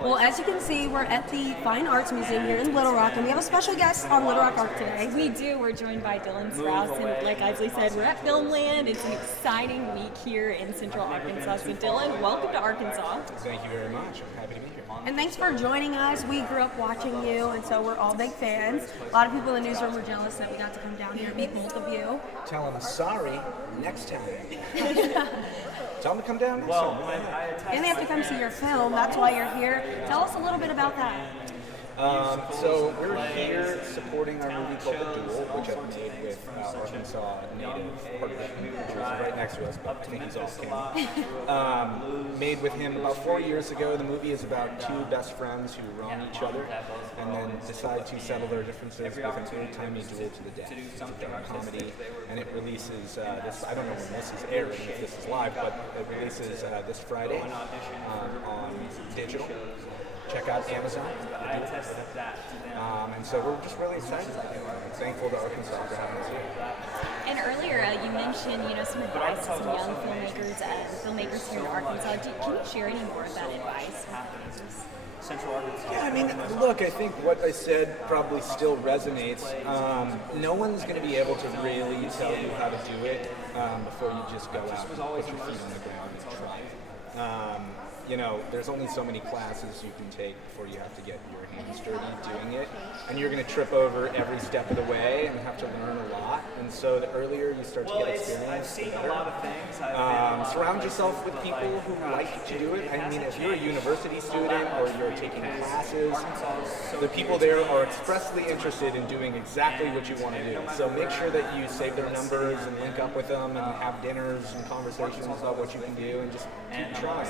Well, as you can see, we're at the Fine Arts Museum here in Little Rock, and we have a special guest on Little Rock Art today. We do. We're joined by Dylan Sprouse, and like Isley said, we're at Filmland. It's an exciting week here in Central Arkansas. So Dylan, welcome to Arkansas. Thank you very much. I'm happy to be here. And thanks for joining us. We grew up watching you, and so we're all big fans. A lot of people in the newsroom were jealous that we got to come down here and meet both of you. Tell them sorry next time. Tell them to come down next time. And they have to come see your film. That's why you're here. Tell us a little bit about that. So we're here supporting our movie called Duel, which I've made with Arkansas native partnership, which is right next to us, but I think he's off camera. Made with him about 4 years ago. The movie is about two best friends who wrong each other and then decide to settle their differences with an old-timey duel to the death. It's a dark comedy, and it releases this, I don't know when this is airing, if this is live, but it releases this Friday on digital. Check out Amazon. And so we're just really excited about it. I'm thankful to Arkansas for having us here. And earlier, you mentioned, some advice to some young filmmakers here in Arkansas. Can you share any more of that advice? Yeah, I mean, look, I think what I said probably still resonates. No one's going to be able to really tell you how to do it before you just go out and put your feet on the ground and try. There's only so many classes you can take before you have to get your hands dirty doing it. And you're going to trip over every step of the way and have to learn a lot. And so the earlier you start to get experience, I've seen a lot of things. Surround yourself with people who like to do it. I mean, if you're a university student or you're taking classes, the people there are expressly interested in doing exactly what you want to do. So make sure that you save their numbers and link up with them and have dinners and conversations about what you can do and just keep trying.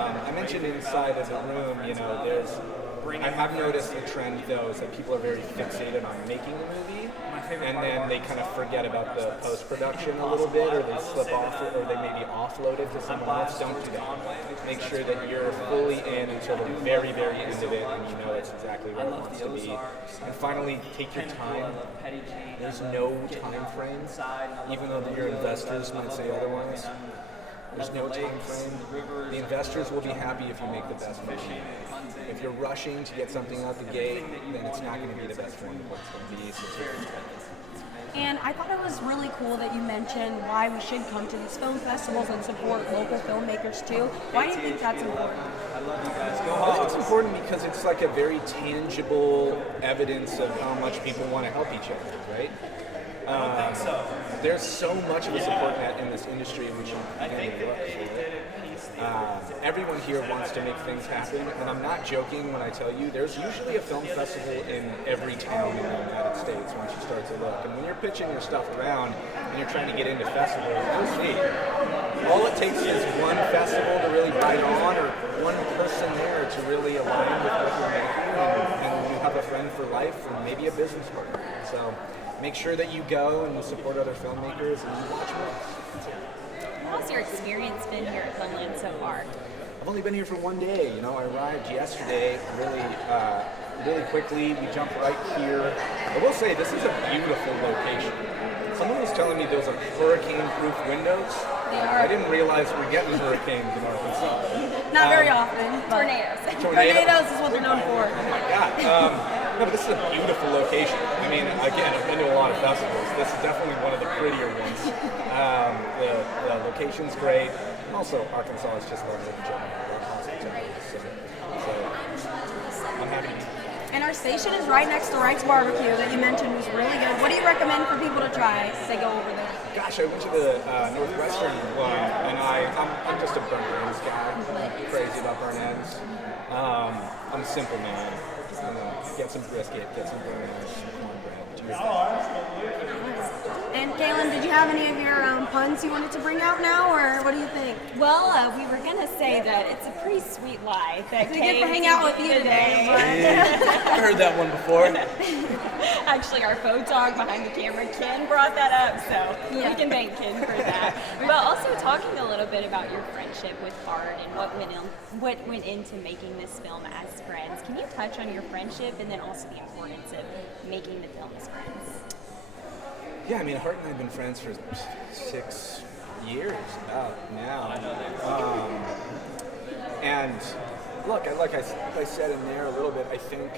I mentioned inside of the room, I have noticed the trend though is that people are very fixated on making the movie, and then they kind of forget about the post-production a little bit, or they slip off, or they maybe offload it to someone else. Don't do that. Make sure that you're fully in until the very, very end of it, and you know it's exactly where it wants to be. And finally, take your time. There's no time frame, even though your investors might say otherwise. There's no time frame. The investors will be happy if you make the best movie. If you're rushing to get something out the gate, then it's not going to be the best one. It's going to be And I thought it was really cool that you mentioned why we should come to these film festivals and support local filmmakers too. Why do you think that's important? I think it's important because it's like a very tangible evidence of how much people want to help each other, right? I don't think so. There's so much of a support net in this industry, which you everyone here wants to make things happen, and I'm not joking when I tell you there's usually a film festival in every town in the United States once you start to look. And when you're pitching your stuff around and you're trying to get into festivals, you'll see. All it takes is one festival to really bite on, or one person there to really align with what you're making, and you have a friend for life and maybe a business partner. So make sure that you go and you support other filmmakers and you watch more. How's your experience been here at Filmland so far? I've only been here for 1 day. I arrived yesterday really quickly. We jumped right here. I will say this is a beautiful location. Someone was telling me those are hurricane-proof windows. I didn't realize we're getting hurricanes in Arkansas. Not very often. Tornadoes. Tornadoes is what they're known for. Oh my God. No, but this is a beautiful location. I mean, again, I've been to a lot of festivals. This is definitely one of the prettier ones. The location's great. And also, Arkansas is just lovely in general. So I'm happy to be here. And our station is right next to Wright's Barbecue that you mentioned was really good. What do you recommend for people to try as they go over there? Gosh, I went to the Northwestern one, and I'm just a burnt ends guy. I'm crazy about burnt ends. I'm a simple man. Get some brisket, get some burnt ends, some cornbread. Do your thing. And Kaylin, did you have any of your puns you wanted to bring out now, or what do you think? Well, we were going to say that it's a pretty sweet life. That we get to hang out with you today. I heard that one before. Actually, our photog behind the camera, Ken, brought that up, so we can thank Ken for that. But also talking a little bit about your friendship with art and what went into making this film as friends. Can you touch on your friendship and then also the importance of making the film as friends? Yeah, I mean, Hart and I have been friends for 6 years about now. And look, like I said in there a little bit, I think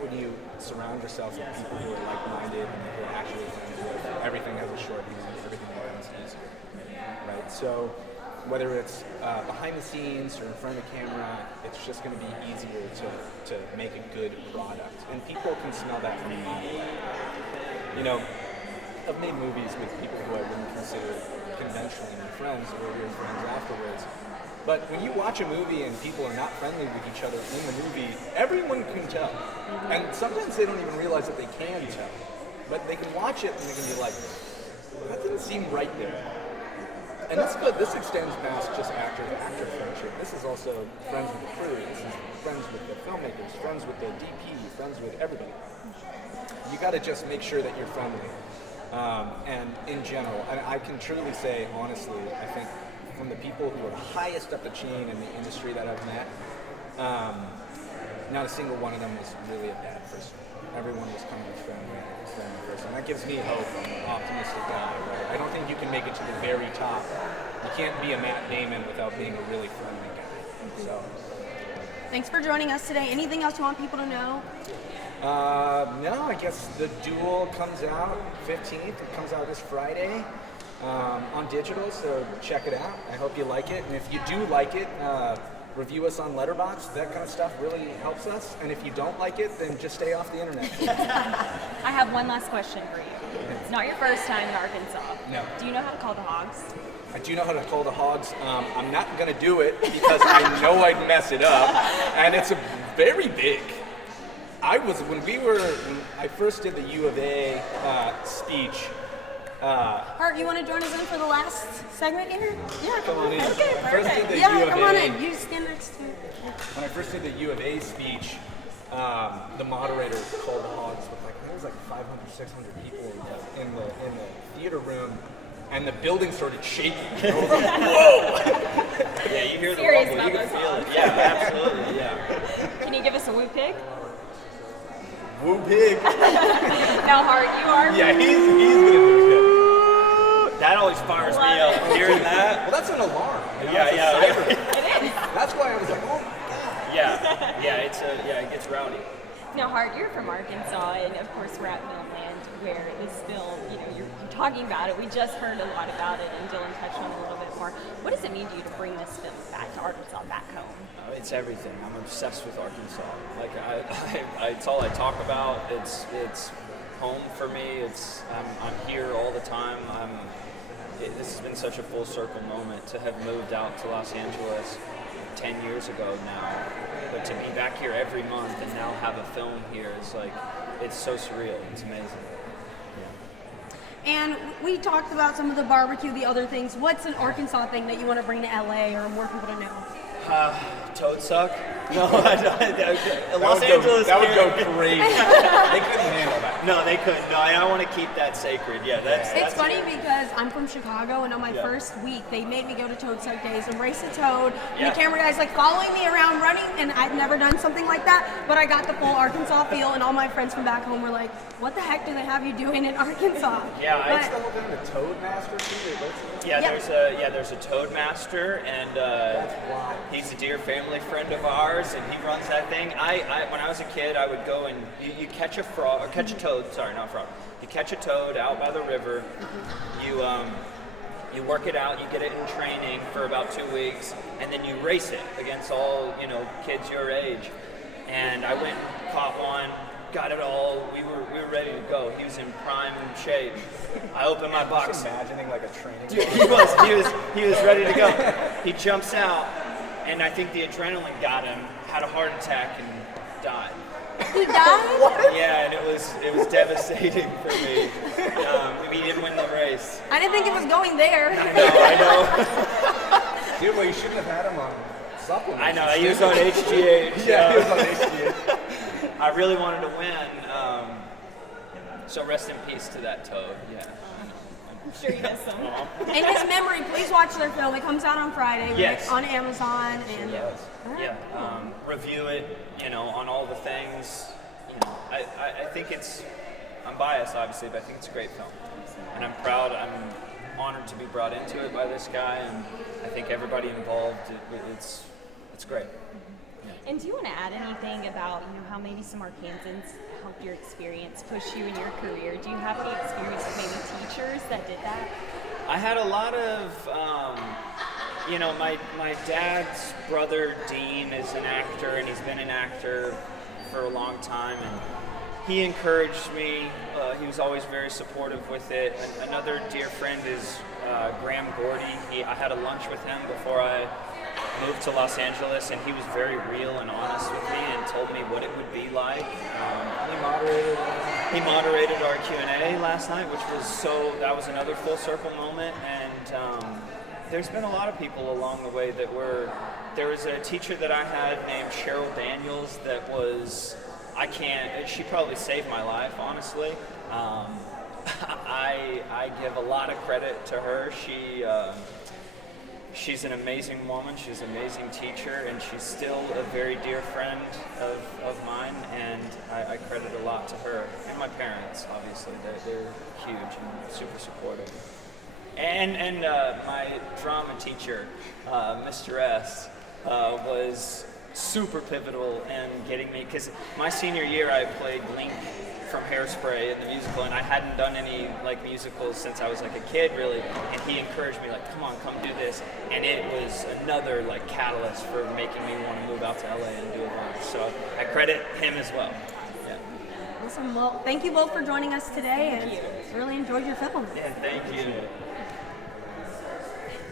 when you surround yourself with people who are like-minded and who are actually friends with, everything has a shorthand, everything becomes easier, right? So whether it's behind the scenes or in front of the camera, it's just going to be easier to make a good product. And people can smell that from me. You know, I've made movies with people who I wouldn't consider conventionally my friends or we're friends afterwards. But when you watch a movie and people are not friendly with each other in the movie, everyone can tell. And sometimes they don't even realize that they can tell. But they can watch it and they can be like, that didn't seem right there. And this extends past just actor-to-actor friendship. This is also friends with the crew. This is friends with the filmmakers, friends with the DP, friends with everybody. You got to just make sure that you're friendly. And in general, and I can truly say, honestly, I think from the people who are highest up the chain in the industry that I've met, not a single one of them was really a bad person. Everyone was kind of a friendly person. That gives me hope. I'm an optimistic guy. Right? I don't think you can make it to the very top. You can't be a Matt Damon without being a really friendly guy. So. Thanks for joining us today. Anything else you want people to know? No, I guess the Duel comes out 15th. It comes out this Friday on digital, so check it out. I hope you like it. And if you do like it, review us on Letterboxd. That kind of stuff really helps us. And if you don't like it, then just stay off the internet. I have one last question for you. It's not your first time in Arkansas. No. Do you know how to call the hogs? I do know how to call the hogs. I'm not going to do it because I know I'd mess it up. And it's very big. When I first did the U of A speech. Hart, you want to join us in for the last segment here? Yeah, Come on in. Okay, First did the Yeah, U of come on A. in. You stand next to me. When I first did the U of A speech, the moderator called the hogs with there was 500, 600 people in the theater room, and the building started shaking. I was like, whoa! Yeah, you hear the Serious rumble, you about can those feel it. hogs. Yeah, absolutely, yeah. Can you give us a woo pig? Woo pig. Now, Hart, you are. Yeah, he's gonna do good. That always fires me up. Hearing that. Well, that's an alarm. Yeah, it's a yeah. siren. It is. That's why I was like, oh my god. Yeah, it gets rowdy. Now, Hart, you're from Arkansas, and of course, we're at Filmland, where this film, you're talking about it. We just heard a lot about it, and Dylan touched on it a little bit more. What does it mean to you to bring this film back to Arkansas, back home? It's everything. I'm obsessed with Arkansas. Like it's all I talk about. It's home for me. I'm here all the time. This has been such a full circle moment to have moved out to Los Angeles 10 years ago now, but to be back here every month and now have a film here is it's so surreal. It's amazing. And we talked about some of the barbecue, the other things. What's an Arkansas thing that you want to bring to LA or more people to know? Toad suck? No, Los Angeles. That would go crazy. They couldn't handle that. No, they couldn't. No, I want to keep that sacred. Yeah, It's that's funny because I'm from Chicago, and on my Yeah. first week, they made me go to Toad Suck Days, embrace the toad, and Yeah. the camera guy's following me around running, and I've never done something like that, but I got the full Arkansas feel, and all my friends from back home were like, what the heck do they have you doing in Arkansas? Yeah, What's But- the whole thing, the Toadmaster too? Yeah, Yep. there's a Toadmaster, and he's a dear family friend of ours, and he runs that thing. When I was a kid, I would go and you catch a frog, or catch a toad. Sorry, not frog. You catch a toad out by the river. You work it out. You get it in training for about 2 weeks, and then you race it against all kids your age. And I went and caught one. Got it all. We were ready to go. He was in prime shape. I opened my box. Just imagining a training. Dude, he was ready to go. He jumps out, and I think the adrenaline got him. Had a heart attack and died. He died? Yeah, and it was devastating for me. We didn't win the race. I didn't think it was going there. I know. Dude, well, you shouldn't have had him on supplements. I know. He was on HGH. Yeah, he was on HGH. I really wanted to win. So rest in peace to that toad. Yeah. I'm sure you miss them. In his memory, please watch their film. It comes out on Friday, right? Yes. On Amazon. And Yeah. Review it, on all the things. I think I'm biased, obviously, but I think it's a great film. And I'm proud, I'm honored to be brought into it by this guy, and I think everybody involved, it's it's great. And do you want to add anything about how maybe some Arkansans helped your experience push you in your career? Do you have any experience with maybe teachers that did that? I had a lot of, my dad's brother Dean is an actor, and he's been an actor for a long time, and he encouraged me. He was always very supportive with it. And another dear friend is Graham Gordy. I had a lunch with him before I moved to Los Angeles, and he was very real and honest with me and told me what it would be like. He moderated our Q&A last night, that was another full circle moment. And there's been a lot of people along the way there was a teacher that I had named Cheryl Daniels that was, she probably saved my life, honestly. I give a lot of credit to her. She's an amazing woman, she's an amazing teacher, and she's still a very dear friend of mine, and I credit a lot to her. And my parents, obviously, they're huge and super supportive. And my drama teacher, Mr. S, was super pivotal in getting me, because my senior year I played Link from Hairspray in the musical, and I hadn't done any musicals since I was a kid, really, and he encouraged me come do this, and it was another catalyst for making me want to move out to LA and do it once. So I credit him as well. Yeah. Awesome. Well, thank you both for joining us today, and really enjoyed your film. Yeah, thank you.